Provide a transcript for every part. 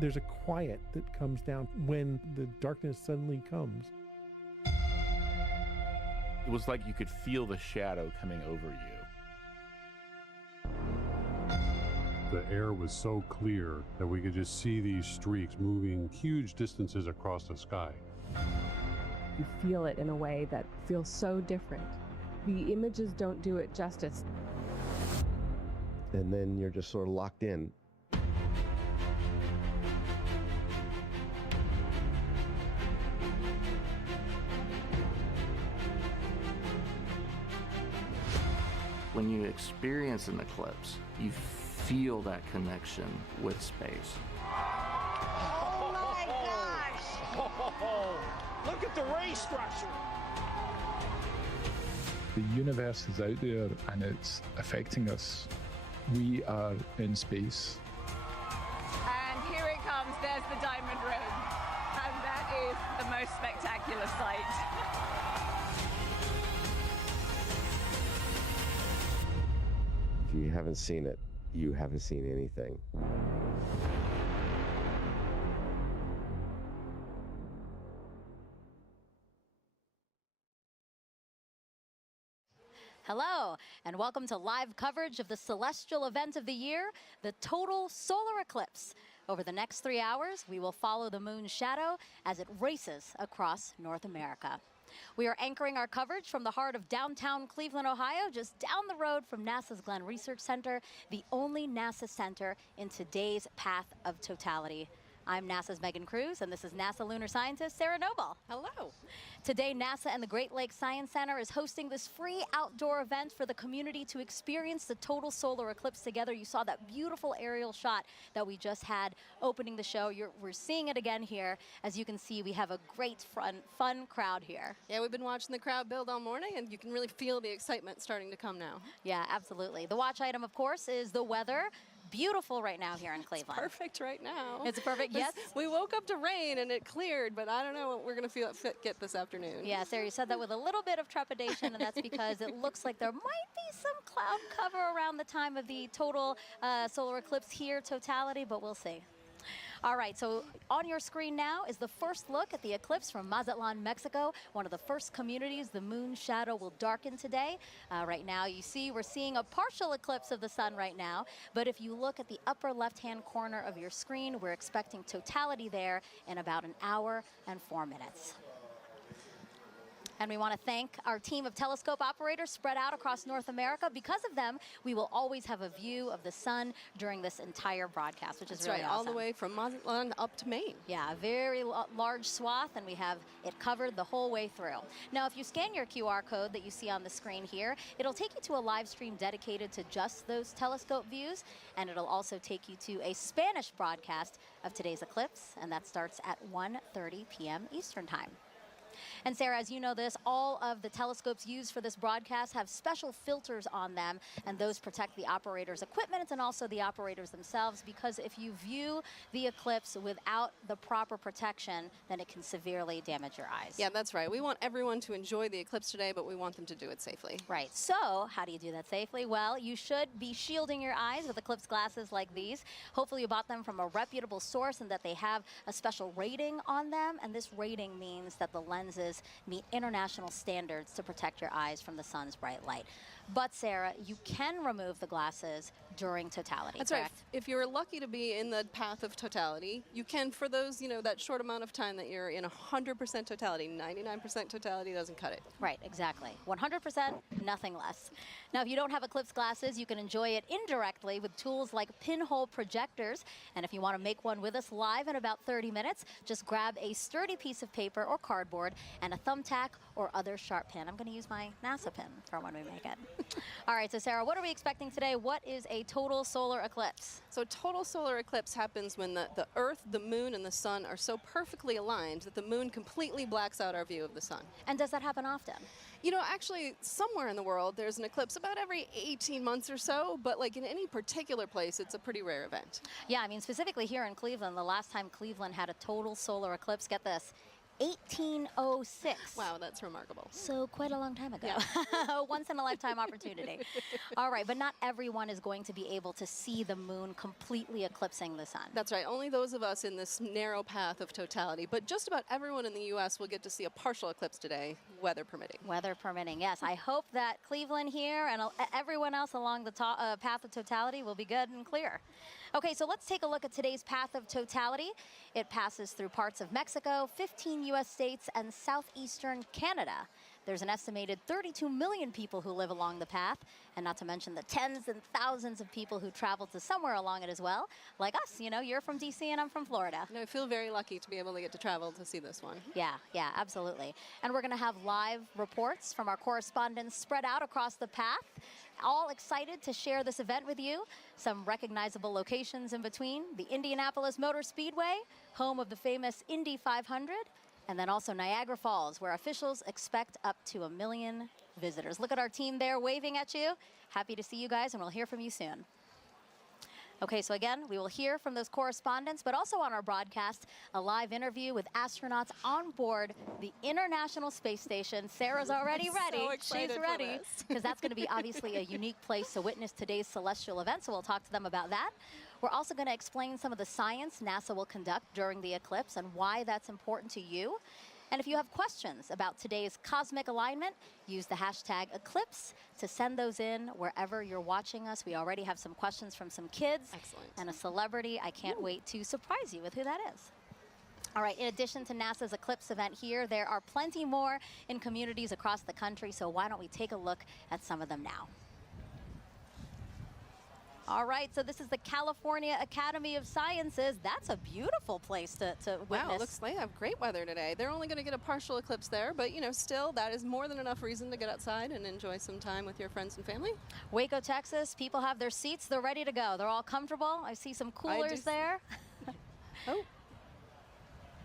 There's a quiet that comes down when the darkness suddenly comes. It was like you could feel the shadow coming over you. The air was so clear that we could just see these streaks moving huge distances across the sky. You feel it in a way that feels so different. The images don't do it justice. And then you're just sort of locked in. When you experience an eclipse, you feel that connection with space. Oh my gosh! Oh, look at the ray structure! The universe is out there and it's affecting us. We are in space. And here it comes, there's the diamond ring. And that is the most spectacular sight. If you haven't seen it, you haven't seen anything. Hello, and welcome to live coverage of the celestial event of the year, the total solar eclipse. Over the next 3 hours, we will follow the moon's shadow as it races across North America. We are anchoring our coverage from the heart of downtown Cleveland, Ohio, just down the road from NASA's Glenn Research Center, the only NASA center in today's path of totality. I'm NASA's Megan Cruz, and this is NASA lunar scientist Sarah Noble. Hello. Today, NASA and the Great Lakes Science Center is hosting this free outdoor event for the community to experience the total solar eclipse together. You saw that beautiful aerial shot that we just had opening the show. We're seeing it again here. As you can see, we have a great fun crowd here. Yeah, we've been watching the crowd build all morning, and you can really feel the excitement starting to come now. Yeah, absolutely. The watch item, of course, is the weather. Beautiful right now here in Cleveland. It's perfect right now. It's perfect, yes. We woke up to rain and it cleared, but I don't know what we're going to get this afternoon. Yeah, Sarah, you said that with a little bit of trepidation, and that's because it looks like there might be some cloud cover around the time of the total solar eclipse here, totality, but we'll see. All right, so on your screen now is the first look at the eclipse from Mazatlan, Mexico, one of the first communities the moon's shadow will darken today. Right now, you see we're seeing a partial eclipse of the sun right now, but if you look at the upper left-hand corner of your screen, we're expecting totality there in about 1 hour and 4 minutes. And we want to thank our team of telescope operators spread out across North America. Because of them, we will always have a view of the sun during this entire broadcast, which is really awesome. All the way from Mazatlan up to Maine. Yeah, a very large swath, and we have it covered the whole way through. Now, if you scan your QR code that you see on the screen here, it'll take you to a live stream dedicated to just those telescope views, and it'll also take you to a Spanish broadcast of today's eclipse, and that starts at 1:30 p.m. Eastern Time. And Sarah, as you know this, all of the telescopes used for this broadcast have special filters on them, and those protect the operator's equipment and also the operators themselves, because if you view the eclipse without the proper protection, then it can severely damage your eyes. Yeah, that's right. We want everyone to enjoy the eclipse today, but we want them to do it safely. Right. So how do you do that safely? Well, you should be shielding your eyes with eclipse glasses like these. Hopefully you bought them from a reputable source and that they have a special rating on them, and this rating means that the lenses meet international standards to protect your eyes from the sun's bright light. But Sarah, you can remove the glasses during totality, That's correct? right. If you're lucky to be in the path of totality, you can, for those, that short amount of time that you're in 100% totality. 99% totality doesn't cut it. Right, exactly. 100%, nothing less. Now, if you don't have eclipse glasses, you can enjoy it indirectly with tools like pinhole projectors. And if you want to make one with us live in about 30 minutes, just grab a sturdy piece of paper or cardboard and a thumbtack or other sharp pin. I'm going to use my NASA pin for when we make it. All right, so Sarah, what are we expecting today? What is a total solar eclipse? So total solar eclipse happens when the Earth, the moon, and the sun are so perfectly aligned that the moon completely blacks out our view of the sun. And does that happen often? Actually, somewhere in the world, there's an eclipse about every 18 months or so, but like in any particular place, it's a pretty rare event. Yeah, I mean, specifically here in Cleveland, the last time Cleveland had a total solar eclipse, get this, 1806. Wow, that's remarkable. So quite a long time ago. Yeah. Once in a lifetime opportunity. All right, but not everyone is going to be able to see the moon completely eclipsing the sun. That's right. Only those of us in this narrow path of totality. But just about everyone in the U.S. will get to see a partial eclipse today, weather permitting. Weather permitting, yes. I hope that Cleveland here and everyone else along the path of totality will be good and clear. Okay, so let's take a look at today's path of totality. It passes through parts of Mexico, 15 U.S. states, and southeastern Canada. There's an estimated 32 million people who live along the path, and not to mention the tens and thousands of people who travel to somewhere along it as well, like us. You know, you're from D.C. and I'm from Florida. And I feel very lucky to be able to get to travel to see this one. Yeah, absolutely. And we're going to have live reports from our correspondents spread out across the path, all excited to share this event with you. Some recognizable locations in between: the Indianapolis Motor Speedway, home of the famous Indy 500, and then also Niagara Falls, where officials expect up to 1 million visitors. Look at our team there waving at you. Happy to see you guys, and we'll hear from you soon. Okay, so again, we will hear from those correspondents, but also on our broadcast, a live interview with astronauts on board the International Space Station. Sarah's already ready. She's ready, because that's going to be obviously a unique place to witness today's celestial event, so we'll talk to them about that. We're also going to explain some of the science NASA will conduct during the eclipse and why that's important to you. And if you have questions about today's cosmic alignment, use the hashtag Eclipse to send those in wherever you're watching us. We already have some questions from some kids. Excellent. And a celebrity. I can't wait to surprise you with who that is. All right, in addition to NASA's Eclipse event here, there are plenty more in communities across the country, so why don't we take a look at some of them now. All right, so this is the California Academy of Sciences. That's a beautiful place to witness. Wow, looks like they have great weather today. They're only going to get a partial eclipse there, but, you know, still, that is more than enough reason to get outside and enjoy some time with your friends and family. Waco, Texas, people have their seats. They're ready to go. They're all comfortable. I see some coolers there. Oh.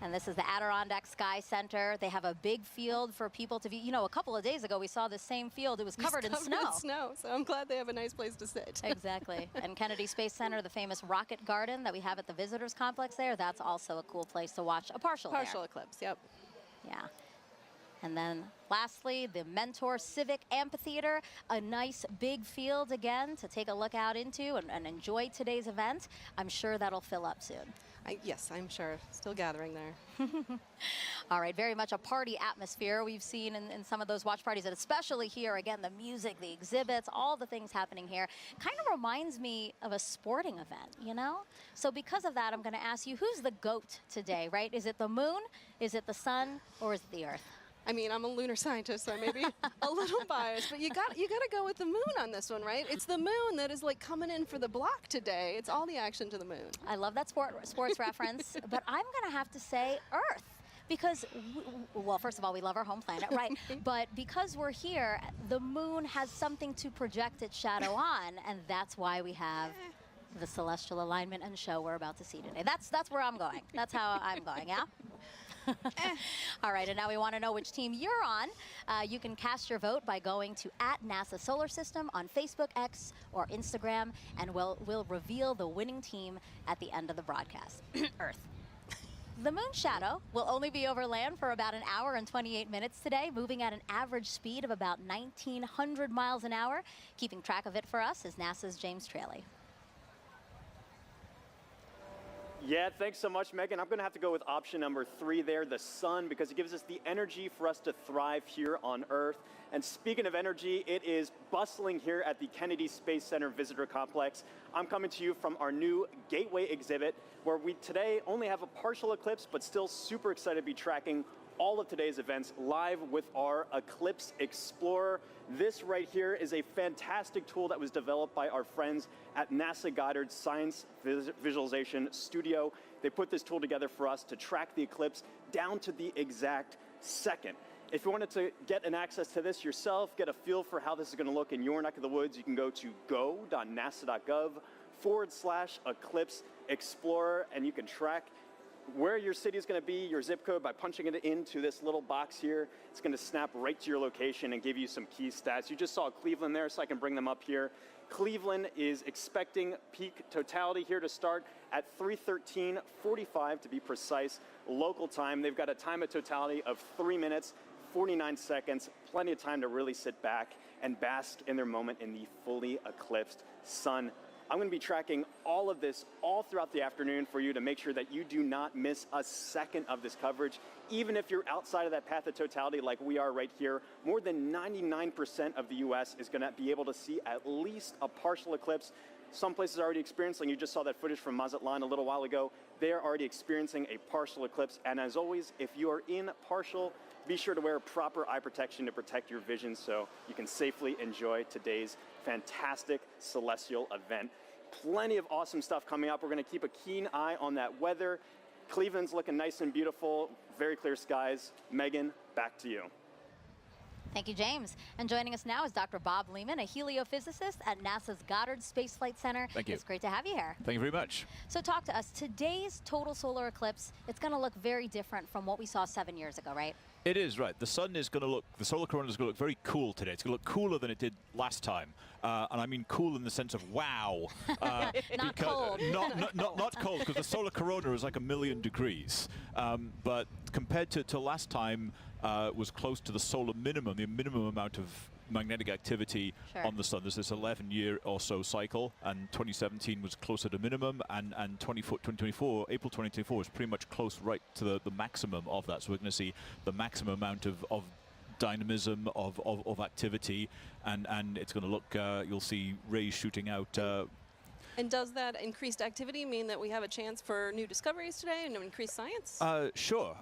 And this is the Adirondack Sky Center. They have a big field for people to be, you know, a couple of days ago we saw the same field. It was covered in snow. So I'm glad they have a nice place to sit. Exactly. And Kennedy Space Center, the famous rocket garden that we have at the visitors complex there, that's also a cool place to watch a partial eclipse, yep. Yeah. And then lastly, the Mentor Civic Amphitheater, a nice big field again to take a look out into and enjoy today's event. I'm sure that'll fill up soon. Yes, I'm sure. Still gathering there. All right, very much a party atmosphere we've seen in some of those watch parties, and especially here, again, the music, the exhibits, all the things happening here. Kind of reminds me of a sporting event, you know? So because of that, I'm going to ask you, who's the GOAT today, right? Is it the moon, is it the sun, or is it the earth? I mean, I'm a lunar scientist, so I may be a little biased, but you got to go with the moon on this one, right? It's the moon that is like coming in for the block today. It's all the action to the moon. I love that sports reference, but I'm going to have to say Earth. Because, well, first of all, we love our home planet, right? But because we're here, the moon has something to project its shadow on, and that's why we have the celestial alignment and show we're about to see today. That's where I'm going. That's how I'm going, yeah? All right, and now we want to know which team you're on. You can cast your vote by going to @NASA Solar System on Facebook, X, or Instagram, and we'll reveal the winning team at the end of the broadcast. Earth. The moon shadow will only be over land for about an hour and 28 minutes today, moving at an average speed of about 1,900 miles an hour. Keeping track of it for us is NASA's James Traley. Yeah, thanks so much, Megan. I'm going to have to go with option number 3 there, the sun, because it gives us the energy for us to thrive here on Earth. And speaking of energy, it is bustling here at the Kennedy Space Center Visitor Complex. I'm coming to you from our new Gateway exhibit, where we today only have a partial eclipse, but still super excited to be tracking all of today's events live with our Eclipse Explorer. This right here is a fantastic tool that was developed by our friends at NASA Goddard Science Visualization Studio. They put this tool together for us to track the eclipse down to the exact second. If you wanted to get an access to this yourself, get a feel for how this is going to look in your neck of the woods, you can go to go.nasa.gov/Eclipse Explorer, and you can track where your city is going to be, your zip code, by punching it into this little box here. It's going to snap right to your location and give you some key stats. You just saw Cleveland there, so I can bring them up here. Cleveland is expecting peak totality here to start at 3:13:45 to be precise, local time. They've got a time of totality of 3 minutes, 49 seconds, plenty of time to really sit back and bask in their moment in the fully eclipsed sun. I'm going to be tracking all of this all throughout the afternoon for you to make sure that you do not miss a second of this coverage. Even if you're outside of that path of totality like we are right here, more than 99% of the U.S. is going to be able to see at least a partial eclipse. Some places are already experiencing, you just saw that footage from Mazatlan a little while ago, they are already experiencing a partial eclipse. And as always, if you are in partial, be sure to wear proper eye protection to protect your vision so you can safely enjoy today's fantastic celestial event. Plenty of awesome stuff coming up. We're going to keep a keen eye on that weather. Cleveland's looking nice and beautiful, very clear skies. Megan, back to you. Thank you, James. And joining us now is Dr. Bob Lehman, a heliophysicist at NASA's Goddard Space Flight Center. Thank you. It's great to have you here. Thank you very much. So talk to us. Today's total solar eclipse, it's going to look very different from what we saw 7 years ago, right? It is, right. The sun is going to look, the solar corona is going to look very cool today. It's going to look cooler than it did last time. And I mean cool in the sense of wow. Not cold. Not cold, because the solar corona is like 1,000,000 degrees. But compared to last time, was close to the solar minimum, the minimum amount of magnetic activity on the sun. There's this 11-year or so cycle, and 2017 was closer to minimum, and 2024, April 2024 was pretty much close right to the maximum of that. So we're going to see the maximum amount of dynamism, of activity, and it's going to look, you'll see rays shooting out. And does that increased activity mean that we have a chance for new discoveries today and increased science? Sure.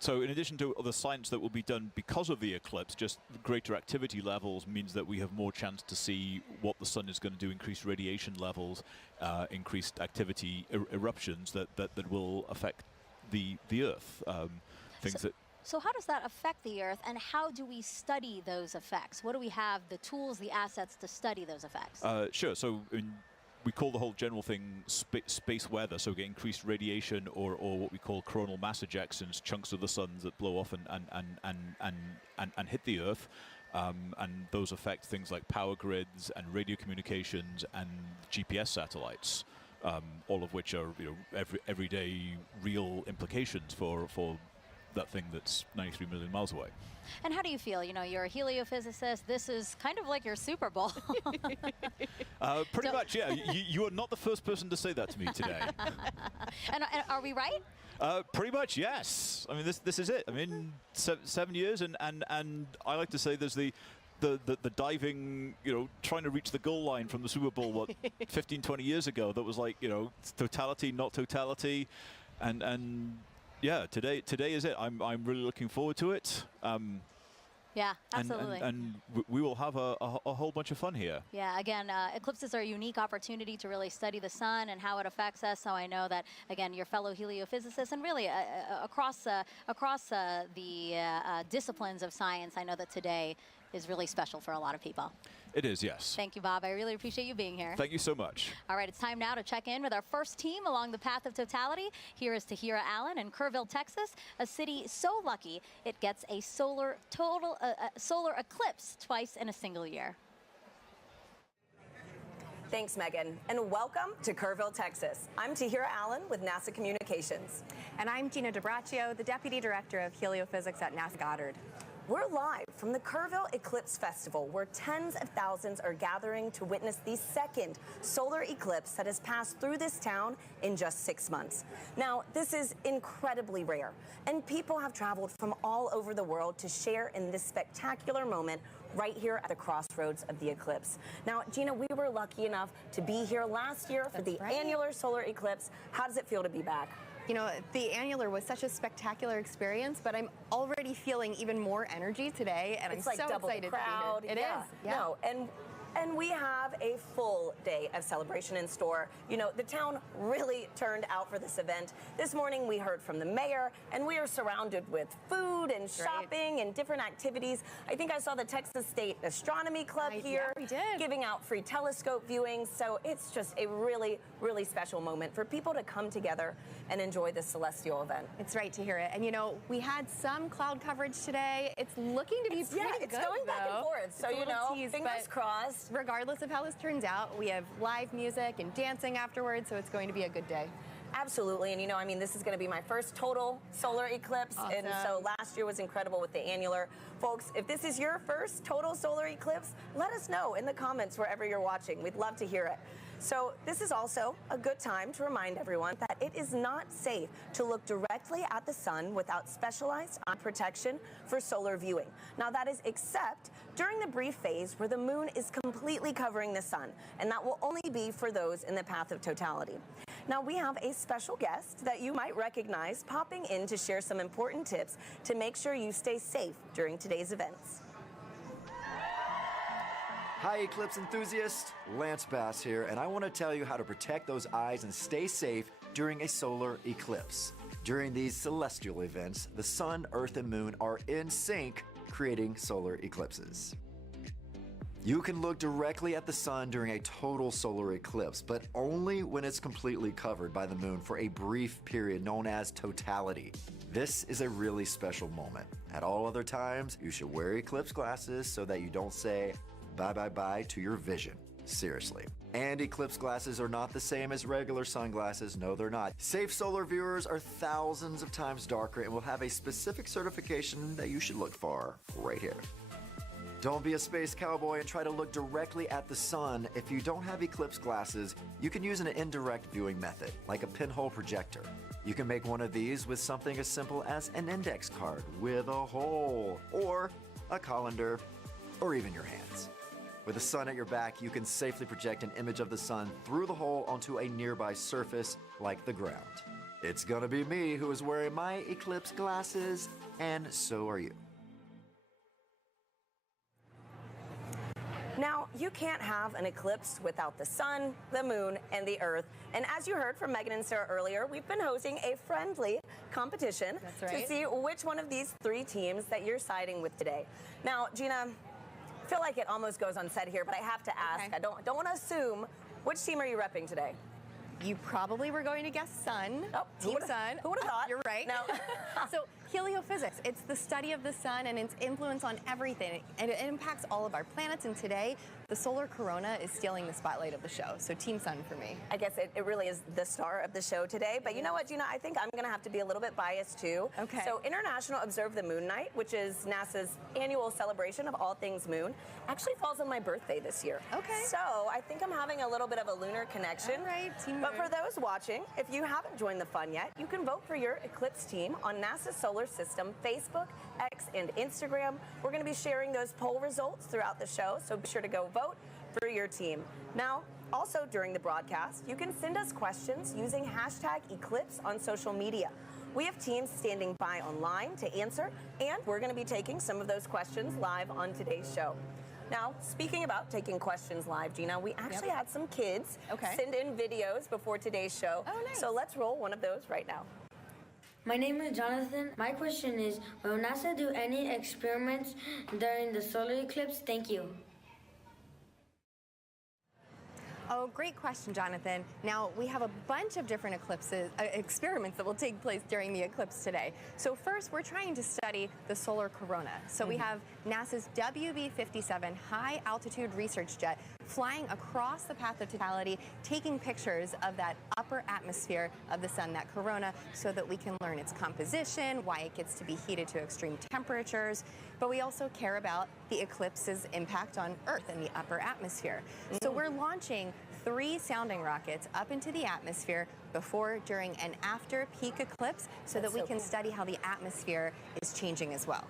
So in addition to the science that will be done because of the eclipse, just greater activity levels means that we have more chance to see what the sun is going to do, increased radiation levels, increased activity, eruptions that will affect the Earth. So how does that affect the Earth, and how do we study those effects? What do we have, the tools, the assets to study those effects? Sure. So we call the whole general thing space weather, so we get increased radiation or what we call coronal mass ejections, chunks of the suns that blow off and hit the Earth, and those affect things like power grids and radio communications and GPS satellites, all of which are everyday real implications for that thing that's 93 million miles away. And how do you feel? You know, you're a heliophysicist. This is kind of like your Super Bowl. Pretty much, yeah. You are not the first person to say that to me today. and are we right? Pretty much, yes. I mean, this is it. I mean, 7 years, and I like to say there's the diving, trying to reach the goal line from the Super Bowl, what, 15, 20 years ago, that was like, totality, not totality, and yeah, today is it. I'm really looking forward to it. Yeah, absolutely. And we will have a whole bunch of fun here. Yeah, again, eclipses are a unique opportunity to really study the sun and how it affects us. So I know that, again, your fellow heliophysicists and really across the disciplines of science, I know that today is really special for a lot of people. It is, yes. Thank you, Bob. I really appreciate you being here. Thank you so much. All right, it's time now to check in with our first team along the path of totality. Here is Tahira Allen in Kerrville, Texas, a city so lucky it gets a solar eclipse twice in a single year. Thanks, Megan, and welcome to Kerrville, Texas. I'm Tahira Allen with NASA Communications. And I'm Gina DiBraccio, the Deputy Director of Heliophysics at NASA Goddard. We're live from the Kerrville Eclipse Festival, where tens of thousands are gathering to witness the second solar eclipse that has passed through this town in just 6 months. Now, this is incredibly rare, and people have traveled from all over the world to share in this spectacular moment right here at the crossroads of the eclipse. Now, Gina, we were lucky enough to be here last year for the annular solar eclipse. How does it feel to be back? You know, the annular was such a spectacular experience, but I'm already feeling even more energy today, and it's I'm like so double excited the crowd. to be here. It is. Yeah. No, and we have a full day of celebration in store. You know, the town really turned out for this event. This morning we heard from the mayor, and we are surrounded with food and shopping and different activities. I think I saw the Texas State Astronomy Club here giving out free telescope viewings. So it's just a really, really special moment for people to come together and enjoy this celestial event. It's right to hear it. And you know, we had some cloud coverage today. It's looking to be pretty good. It's going back and forth. So, you know, fingers crossed. blast, regardless of how this turns out. We have live music and dancing afterwards, so it's going to be a good day. Absolutely, and I mean, this is going to be my first total solar eclipse, and so last year was incredible with the annular. Folks, if this is your first total solar eclipse, let us know in the comments wherever you're watching. We'd love to hear it. So this is also a good time to remind everyone that it is not safe to look directly at the sun without specialized eye protection for solar viewing. Now that is except during the brief phase where the moon is completely covering the sun, and that will only be for those in the path of totality. Now we have a special guest that you might recognize popping in to share some important tips to make sure you stay safe during today's events. Hi Eclipse enthusiasts, Lance Bass here, and I want to tell you how to protect those eyes and stay safe during a solar eclipse. During these celestial events, the sun, earth, and moon are in sync, creating solar eclipses. You can look directly at the sun during a total solar eclipse, but only when it's completely covered by the moon for a brief period known as totality. This is a really special moment. At all other times, you should wear eclipse glasses so that you don't say bye-bye-bye to your vision. Seriously. And eclipse glasses are not the same as regular sunglasses. No, they're not. Safe solar viewers are thousands of times darker and will have a specific certification that you should look for right here. Don't be a space cowboy and try to look directly at the sun. If you don't have eclipse glasses, you can use an indirect viewing method, like a pinhole projector. You can make one of these with something as simple as an index card with a hole, or a colander, or even your hands. With the sun at your back, you can safely project an image of the sun through the hole onto a nearby surface, like the ground. It's gonna be me who is wearing my eclipse glasses, and so are you. Now, you can't have an eclipse without the sun, the moon, and the earth. And as you heard from Megan and Sarah earlier, we've been hosting a friendly competition to see which one of these three teams that you're siding with today. Now, Gina, I feel like it almost goes unsaid here, but I have to ask. I don't want to assume. Which team are you repping today? You probably were going to guess sun. Oh, Team Sun. Who would have thought? You're right. No. So Heliophysics, it's the study of the sun and its influence on everything. And it impacts all of our planets. And today, the solar corona is stealing the spotlight of the show. So Team Sun for me. I guess it really is the star of the show today. But you know what, Gina? I think I'm going to have to be a little bit biased too. Okay. So International Observe the Moon Night, which is NASA's annual celebration of all things moon, actually falls on my birthday this year. Okay. So I think I'm having a little bit of a lunar connection. All right, Team But Moon. for those watching, if you haven't joined the fun yet, you can vote for your Eclipse team on NASA's Solar System Facebook, X, and Instagram. We're going to be sharing those poll results throughout the show, so be sure to go vote for your team. Now, also during the broadcast, you can send us questions using hashtag Eclipse on social media. We have teams standing by online to answer, and we're going to be taking some of those questions live on today's show. Now, speaking about taking questions live, Gina, we actually had some kids send in videos before today's show. Oh, nice. So let's roll one of those right now. My name is Jonathan. My question is, will NASA do any experiments during the solar eclipse? Thank you. Oh, great question, Jonathan. Now, we have a bunch of different experiments that will take place during the eclipse today. So first, we're trying to study the solar corona. So we have NASA's WB-57 high-altitude research jet flying across the path of totality, taking pictures of that upper atmosphere of the sun, that corona, so that we can learn its composition, why it gets to be heated to extreme temperatures. But we also care about the eclipse's impact on Earth and the upper atmosphere. So we're launching 3 sounding rockets up into the atmosphere before, during, and after peak eclipse so that we can study how the atmosphere is changing as well.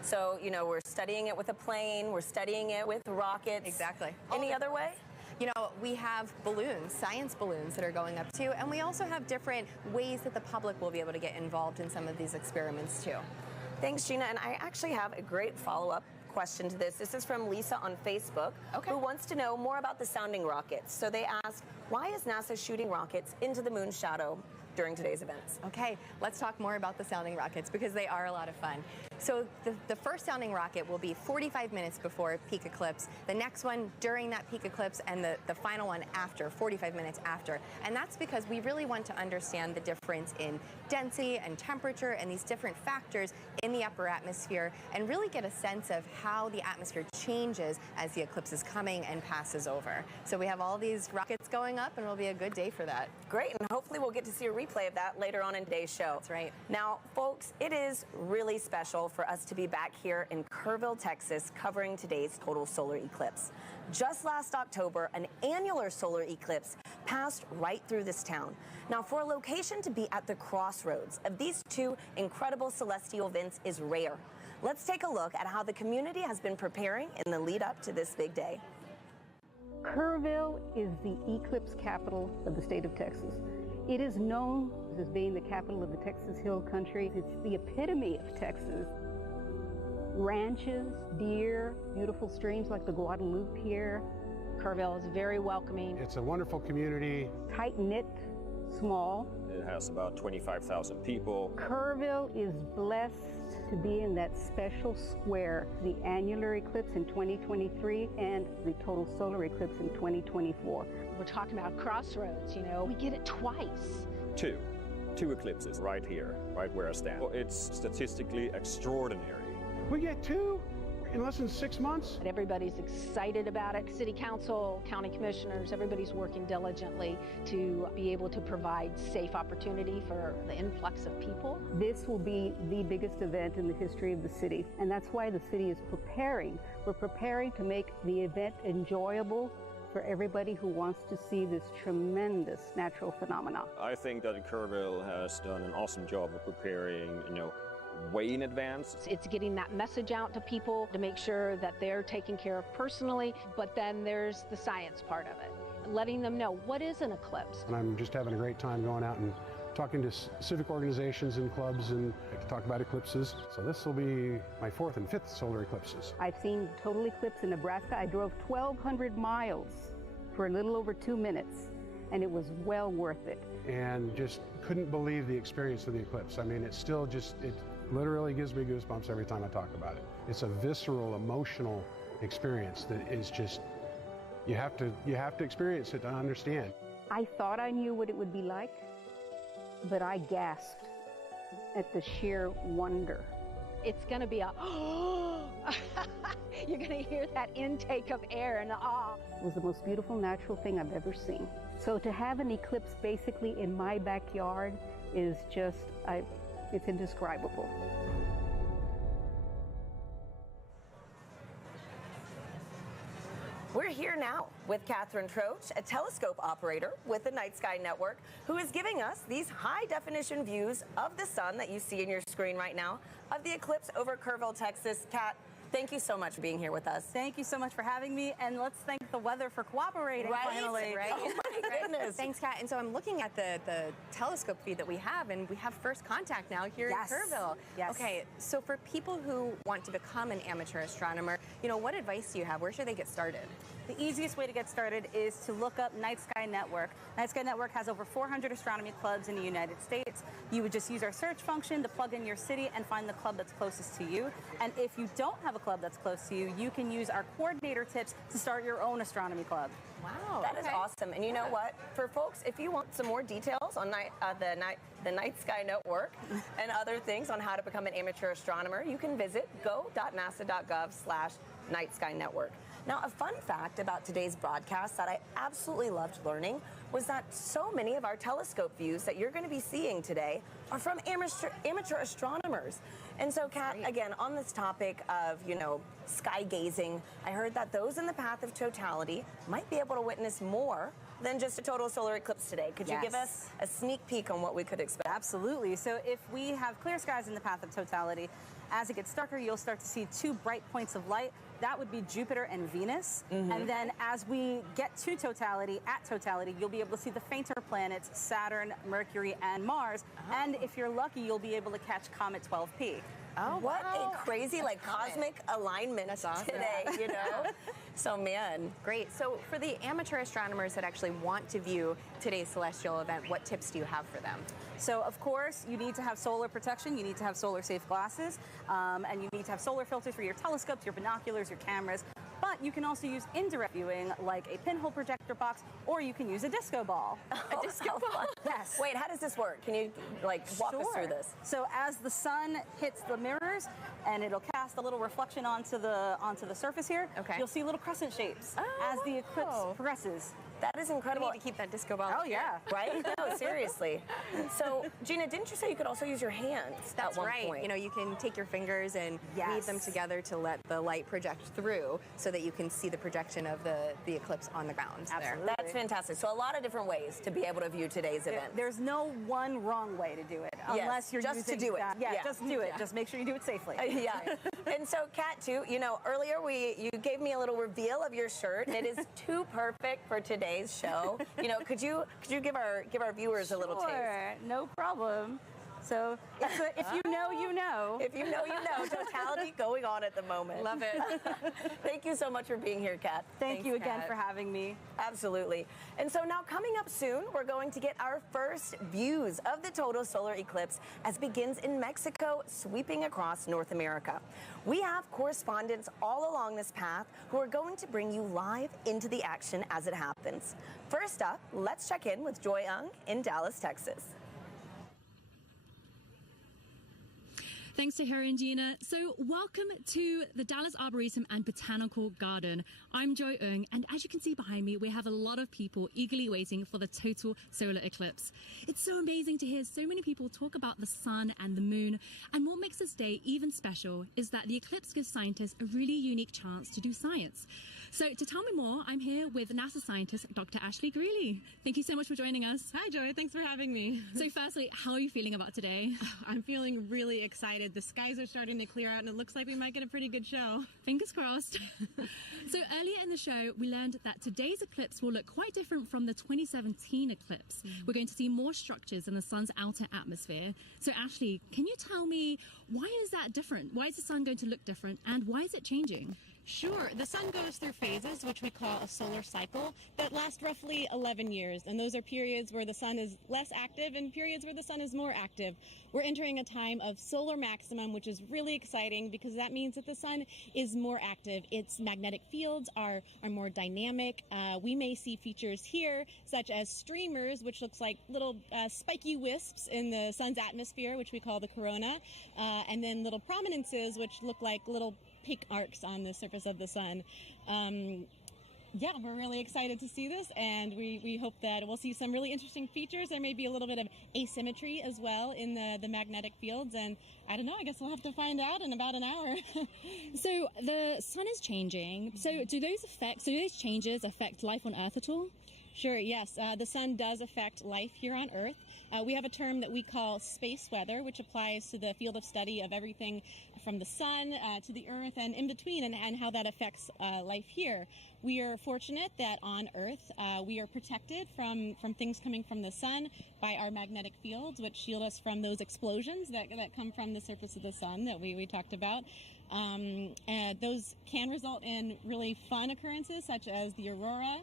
So, you know, we're studying it with a plane, we're studying it with rockets. Exactly. Any other way? You know, we have balloons, science balloons that are going up too, and we also have different ways that the public will be able to get involved in some of these experiments too. Thanks, Gina. And I actually have a great follow-up question to this. This is from Lisa on Facebook, who wants to know more about the sounding rockets. So they ask, why is NASA shooting rockets into the moon's shadow during today's events? Okay, let's talk more about the sounding rockets because they are a lot of fun. So the first sounding rocket will be 45 minutes before peak eclipse, the next one during that peak eclipse, and the final one after, 45 minutes after. And that's because we really want to understand the difference in density and temperature and these different factors in the upper atmosphere, and really get a sense of how the atmosphere changes as the eclipse is coming and passes over. So we have all these rockets going up, and it'll be a good day for that. Great, and hopefully we'll get to see a replay of that later on in today's show. That's right. Now, folks, it is really special for us to be back here in Kerrville, Texas, covering today's total solar eclipse. Just last October, an annular solar eclipse passed right through this town. Now, for a location to be at the crossroads of these two incredible celestial events is rare. Let's take a look at how the community has been preparing in the lead up to this big day. Kerrville is the eclipse capital of the state of Texas. It is known as being the capital of the Texas Hill Country. It's the epitome of Texas. Ranches, deer, beautiful streams like the Guadalupe here. Kerrville is very welcoming. It's a wonderful community. Tight-knit, small. It has about 25,000 people. Kerrville is blessed to be in that special square, the annular eclipse in 2023 and the total solar eclipse in 2024. We're talking about crossroads, you know, we get it twice. Two eclipses right here, right where I stand. It's statistically extraordinary. We get two in less than 6 months? Everybody's excited about it. City council, county commissioners, everybody's working diligently to be able to provide safe opportunity for the influx of people. This will be the biggest event in the history of the city, and that's why the city is preparing. We're preparing to make the event enjoyable for everybody who wants to see this tremendous natural phenomenon. I think that Kerrville has done an awesome job of preparing, way in advance. It's getting that message out to people to make sure that they're taken care of personally, but then there's the science part of it, letting them know what is an eclipse. And I'm just having a great time going out and talking to civic organizations and clubs and to talk about eclipses. So this will be my 4th and 5th solar eclipses. I've seen total eclipse in Nebraska. I drove 1,200 miles for a little over 2 minutes, and it was well worth it. And just couldn't believe the experience of the eclipse. I mean, it's still just, it literally gives me goosebumps every time I talk about it. It's a visceral, emotional experience that is just, you have to experience it to understand. I thought I knew what it would be like, but I gasped at the sheer wonder. It's going to be a you're going to hear that intake of air and the awe. It was the most beautiful natural thing I've ever seen. So to have an eclipse basically in my backyard is just, it's indescribable. We're here now with Catherine Troach, a telescope operator with the Night Sky Network, who is giving us these high-definition views of the sun that you see in your screen right now, of the eclipse over Kerrville, Texas. Kat, thank you so much for being here with us. Thank you so much for having me, and let's thank the weather for cooperating finally. Right? Oh my goodness. Thanks, Kat. And so I'm looking at the telescope feed that we have, and we have first contact now here in Kerrville. Yes. Okay, so for people who want to become an amateur astronomer, what advice do you have? Where should they get started? The easiest way to get started is to look up Night Sky Network. Night Sky Network has over 400 astronomy clubs in the United States. You would just use our search function to plug in your city and find the club that's closest to you. And if you don't have a club that's close to you, you can use our coordinator tips to start your own astronomy club. Wow, that is awesome. And you know what? For folks, if you want some more details on the Night Sky Network and other things on how to become an amateur astronomer, you can visit go.nasa.gov/Night Sky Network. Now, a fun fact about today's broadcast that I absolutely loved learning was that so many of our telescope views that you're going to be seeing today are from amateur astronomers. And so, Kat, again, on this topic of, sky gazing, I heard that those in the path of totality might be able to witness more than just a total solar eclipse today. Could you give us a sneak peek on what we could expect? Absolutely. So if we have clear skies in the path of totality, as it gets darker, you'll start to see 2 bright points of light. That would be Jupiter and Venus. And then as we get to totality, you'll be able to see the fainter planets, Saturn, Mercury, and Mars. And if you're lucky, you'll be able to catch Comet 12P. Oh, what a crazy, like, cosmic alignment today, you know? So, man. Great. So, for the amateur astronomers that actually want to view today's celestial event, what tips do you have for them? So, of course, you need to have solar protection, you need to have solar-safe glasses, and you need to have solar filters for your telescopes, your binoculars, your cameras. But you can also use indirect viewing, like a pinhole projector box, or you can use a disco ball. A disco ball? Yes. Wait, how does this work? Can you, like, walk us through this? So as the sun hits the mirrors, and it'll cast a little reflection onto the surface here, you'll see little crescent shapes as the eclipse progresses. That is incredible. We need to keep that disco ball. Oh, yeah. Right? No, seriously. So, Gina, didn't you say you could also use your hands That's at one right. point? You know, you can take your fingers and weave them together to let the light project through so that you can see the projection of the eclipse on the ground. Absolutely. That's fantastic. So a lot of different ways to be able to view today's event. There's no one wrong way to do it, unless you're just using to do it. that. Yeah, just do it. Just make sure you do it safely. Yeah. And so, Kat, too, you know, earlier you gave me a little reveal of your shirt. It is too perfect for today's show. You know, could you give our viewers a little taste? Sure, no problem. So if you know, you know. If you know, you know. Totality going on at the moment. Love it. Thank you so much for being here, Kat. Thank you again for having me. Absolutely. And so now coming up soon, we're going to get our first views of the total solar eclipse as it begins in Mexico, sweeping across North America. We have correspondents all along this path who are going to bring you live into the action as it happens. First up, let's check in with Joy Ung in Dallas, Texas. Thanks to Harry and Gina. So welcome to the Dallas Arboretum and Botanical Garden. I'm Joy Ung, and as you can see behind me, we have a lot of people eagerly waiting for the total solar eclipse. It's so amazing to hear so many people talk about the sun and the moon, and what makes this day even special is that the eclipse gives scientists a really unique chance to do science. So to tell me more, I'm here with NASA scientist, Dr. Ashley Greeley. Thank you so much for joining us. Hi, Joy. Thanks for having me. So firstly, how are you feeling about today? I'm feeling really excited. The skies are starting to clear out, and it looks like we might get a pretty good show. Fingers crossed. So earlier in the show, we learned that today's eclipse will look quite different from the 2017 eclipse. We're going to see more structures in the sun's outer atmosphere. So Ashley, can you tell me, why is that different? Why is the sun going to look different, and why is it changing? Sure. The sun goes through phases, which we call a solar cycle, that last roughly 11 years. And those are periods where the sun is less active and periods where the sun is more active. We're entering a time of solar maximum, which is really exciting because that means that the sun is more active. Its magnetic fields are more dynamic. We may see features here, such as streamers, which looks like little spiky wisps in the sun's atmosphere, which we call the corona, and then little prominences, which look like little pink arcs on the surface of the sun. Yeah, we're really excited to see this, and we hope that we'll see some really interesting features. There may be a little bit of asymmetry as well in the magnetic fields, and I don't know, I guess we'll have to find out in about an hour. So the sun is changing. So do those changes affect life on Earth at all? Sure, yes. The sun does affect life here on Earth. We have a term that we call space weather, which applies to the field of study of everything from the sun to the Earth and in between, and how that affects life here. We are fortunate that on Earth we are protected from things coming from the sun by our magnetic fields, which shield us from those explosions that come from the surface of the sun that we talked about. Those can result in really fun occurrences, such as the aurora.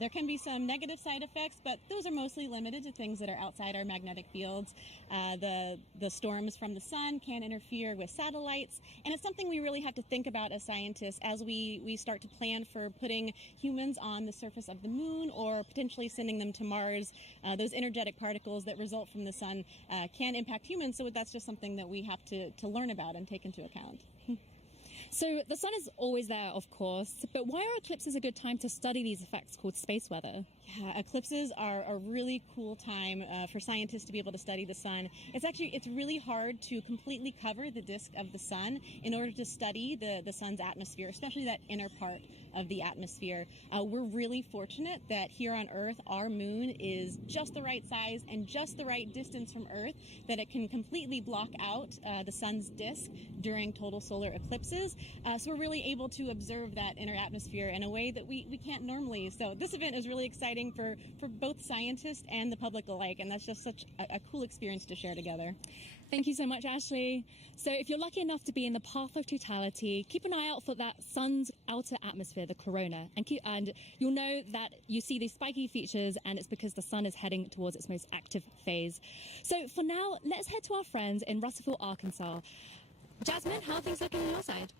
There can be some negative side effects, but those are mostly limited to things that are outside our magnetic fields. The storms from the sun can interfere with satellites, and it's something we really have to think about as scientists as we start to plan for putting humans on the surface of the moon or potentially sending them to Mars. Those energetic particles that result from the sun can impact humans, so that's just something that we have to learn about and take into account. So the sun is always there, of course, but why are eclipses a good time to study these effects called space weather? Yeah, eclipses are a really cool time for scientists to be able to study the sun. It's really hard to completely cover the disk of the sun in order to study the sun's atmosphere, especially that inner part of the atmosphere. We're really fortunate that here on Earth, our moon is just the right size and just the right distance from Earth that it can completely block out the sun's disk during total solar eclipses. So we're really able to observe that inner atmosphere in a way that we can't normally. So this event is really exciting exciting for both scientists and the public alike, and that's just such a cool experience to share together. Thank you so much, Ashley. So if you're lucky enough to be in the path of totality, keep an eye out for that sun's outer atmosphere, the corona, and you'll know that you see these spiky features, and it's because the sun is heading towards its most active phase. So for now, let's head to our friends in Russellville, Arkansas. Jasmine, how are things looking on your side?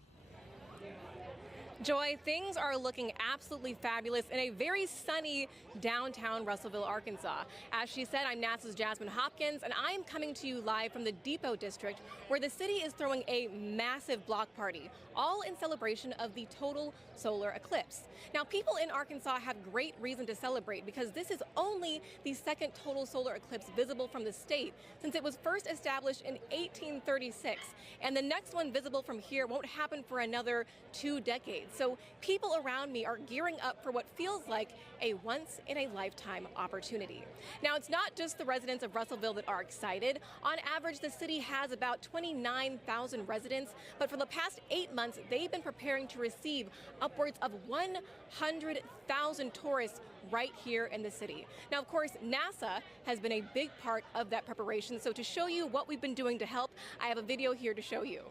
Joy, things are looking absolutely fabulous in a very sunny downtown Russellville, Arkansas. As she said, I'm NASA's Jasmine Hopkins, and I'm coming to you live from the Depot District, where the city is throwing a massive block party, all in celebration of the total solar eclipse. Now, people in Arkansas have great reason to celebrate because this is only the second total solar eclipse visible from the state since it was first established in 1836, and the next one visible from here won't happen for another 2 decades. So people around me are gearing up for what feels like a once-in-a-lifetime opportunity. Now, it's not just the residents of Russellville that are excited. On average, the city has about 29,000 residents, but for the past 8 months, they've been preparing to receive upwards of 100,000 tourists right here in the city. Now, of course, NASA has been a big part of that preparation, so to show you what we've been doing to help, I have a video here to show you.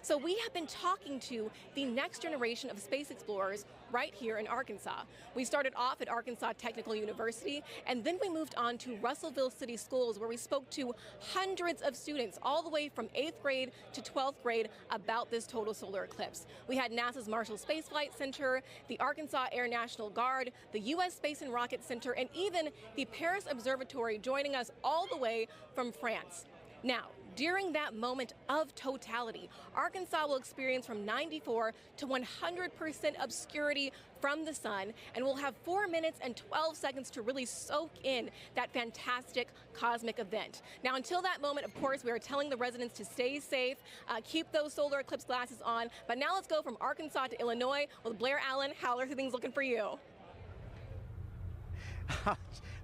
So we have been talking to the next generation of space explorers right here in Arkansas. We started off at Arkansas Technical University, and then we moved on to Russellville City Schools, where we spoke to hundreds of students all the way from 8th grade to 12th grade about this total solar eclipse. We had NASA's Marshall Space Flight Center, the Arkansas Air National Guard, the U.S. Space and Rocket Center, and even the Paris Observatory joining us all the way from France. Now, during that moment of totality, Arkansas will experience from 94 to 100% obscurity from the sun, and we'll have 4 minutes and 12 seconds to really soak in that fantastic cosmic event. Now, until that moment, of course, we are telling the residents to stay safe, keep those solar eclipse glasses on. But now let's go from Arkansas to Illinois with Blair Allen. How are things looking for you?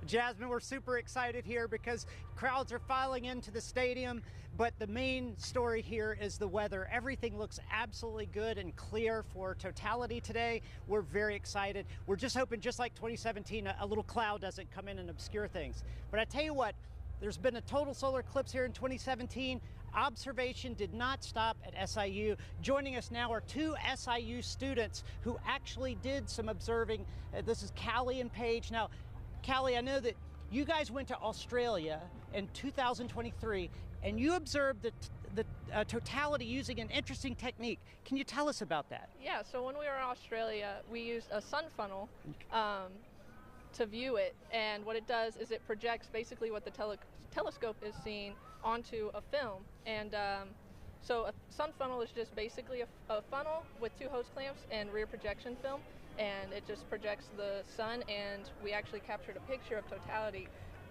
Jasmine, we're super excited here because crowds are filing into the stadium, but the main story here is the weather. Everything looks absolutely good and clear for totality today. We're very excited. We're just hoping, just like 2017, a little cloud doesn't come in and obscure things. But I tell you what, there's been a total solar eclipse here in 2017. Observation did not stop at SIU. Joining us now are 2 SIU students who actually did some observing. This is Callie and Paige. Now, Callie, I know that you guys went to Australia in 2023 and you observed the totality using an interesting technique. Can you tell us about that? Yeah, so when we were in Australia, we used a sun funnel to view it, and what it does is it projects basically what the telescope is seeing onto a film. And so a sun funnel is just basically a funnel with 2 hose clamps and rear projection film, and it just projects the sun, and we actually captured a picture of totality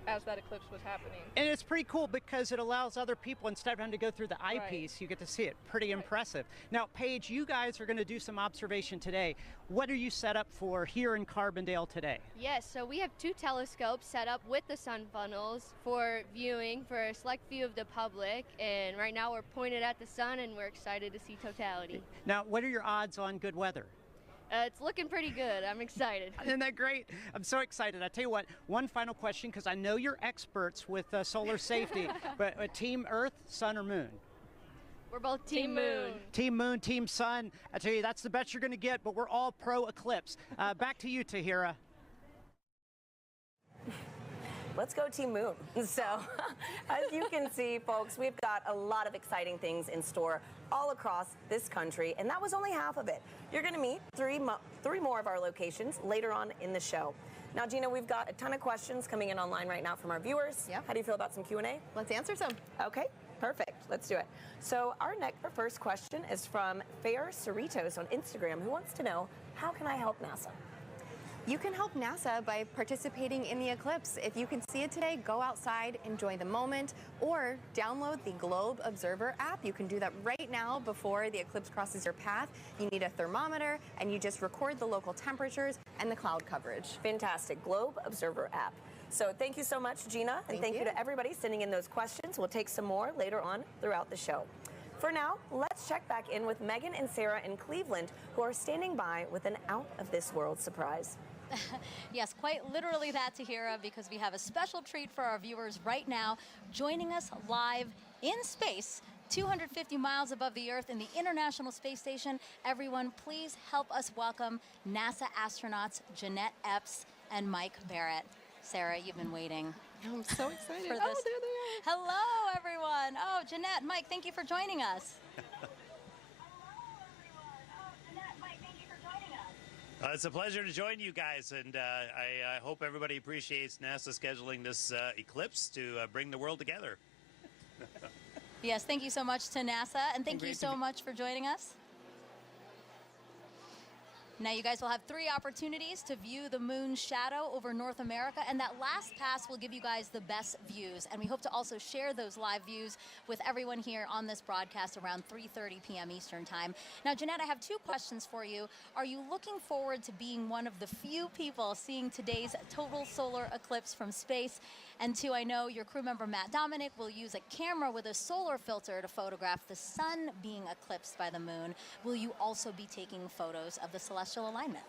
as that eclipse was happening. And it's pretty cool because it allows other people, instead of having to go through the eyepiece, you get to see it. Pretty impressive. Now, Paige, you guys are going to do some observation today. What are you set up for here in Carbondale today? Yes, so we have 2 telescopes set up with the sun funnels for viewing for a select view of the public, and right now we're pointed at the sun and we're excited to see totality. Now, what are your odds on good weather? It's looking pretty good. I'm excited. Isn't that great? I'm so excited. I tell you what, one final question, because I know you're experts with solar safety, but Team Earth, Sun, or Moon? We're both Team Moon. Team Moon, Team Sun. I tell you, that's the best you're going to get, but we're all pro eclipse. Back to you, Tahira. Let's go Team Moon. So, as you can see, folks, we've got a lot of exciting things in store all across this country, and that was only half of it. You're going to meet three more of our locations later on in the show. Now, Gina, we've got a ton of questions coming in online right now from our viewers. Yep. How do you feel about some Q&A? Let's answer some. Okay, perfect. Let's do it. So our first question is from Fair Cerritos on Instagram, who wants to know, how can I help NASA? You can help NASA by participating in the eclipse. If you can see it today, go outside, enjoy the moment, or download the Globe Observer app. You can do that right now before the eclipse crosses your path. You need a thermometer, and you just record the local temperatures and the cloud coverage. Fantastic. Globe Observer app. So thank you so much, Gina, and thank you to everybody sending in those questions. We'll take some more later on throughout the show. For now, let's check back in with Megan and Sarah in Cleveland, who are standing by with an out-of-this-world surprise. Yes, quite literally that, Tahira, because we have a special treat for our viewers right now, joining us live in space, 250 miles above the Earth in the International Space Station. Everyone, please help us welcome NASA astronauts Jeanette Epps and Mike Barrett. Sarah, you've been waiting. I'm so excited. For this. Oh, there they are. Hello, everyone. Oh, Jeanette, Mike, thank you for joining us. It's a pleasure to join you guys, and I hope everybody appreciates NASA scheduling this eclipse to bring the world together. Yes, thank you so much to NASA, and thank you so much for joining us. Now you guys will have 3 opportunities to view the moon's shadow over North America, and that last pass will give you guys the best views. And we hope to also share those live views with everyone here on this broadcast around 3:30 p.m. Eastern Time. Now, Jeanette, I have 2 questions for you. Are you looking forward to being one of the few people seeing today's total solar eclipse from space? And 2, I know your crew member Matt Dominic will use a camera with a solar filter to photograph the sun being eclipsed by the moon. Will you also be taking photos of the celestial alignment?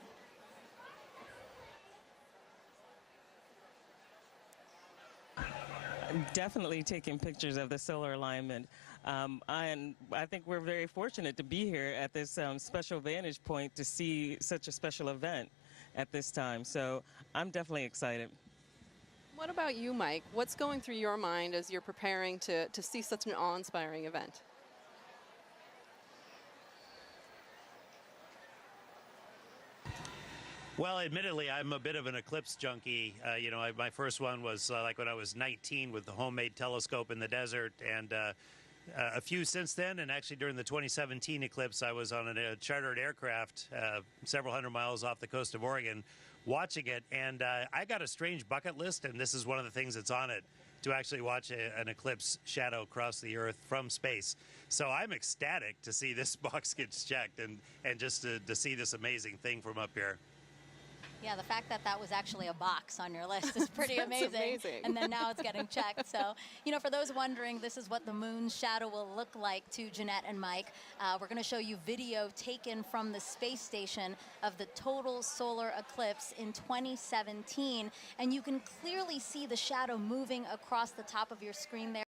I'm definitely taking pictures of the solar alignment. And I think we're very fortunate to be here at this special vantage point to see such a special event at this time. So I'm definitely excited. What about you, Mike? What's going through your mind as you're preparing to see such an awe-inspiring event? Well, admittedly, I'm a bit of an eclipse junkie. You know, my first one was like when I was 19 with the homemade telescope in the desert, and a few since then. And actually, during the 2017 eclipse, I was on a chartered aircraft several hundred miles off the coast of Oregon watching it. And I got a strange bucket list, and this is one of the things that's on it, to actually watch an eclipse shadow cross the Earth from space. So I'm ecstatic to see this box gets checked and just to see this amazing thing from up here. Yeah, the fact that that was actually a box on your list is pretty amazing. And then now it's getting checked. So, you know, for those wondering, this is what the moon's shadow will look like to Jeanette and Mike. We're going to show you video taken from the space station of the total solar eclipse in 2017. And you can clearly see the shadow moving across the top of your screen there.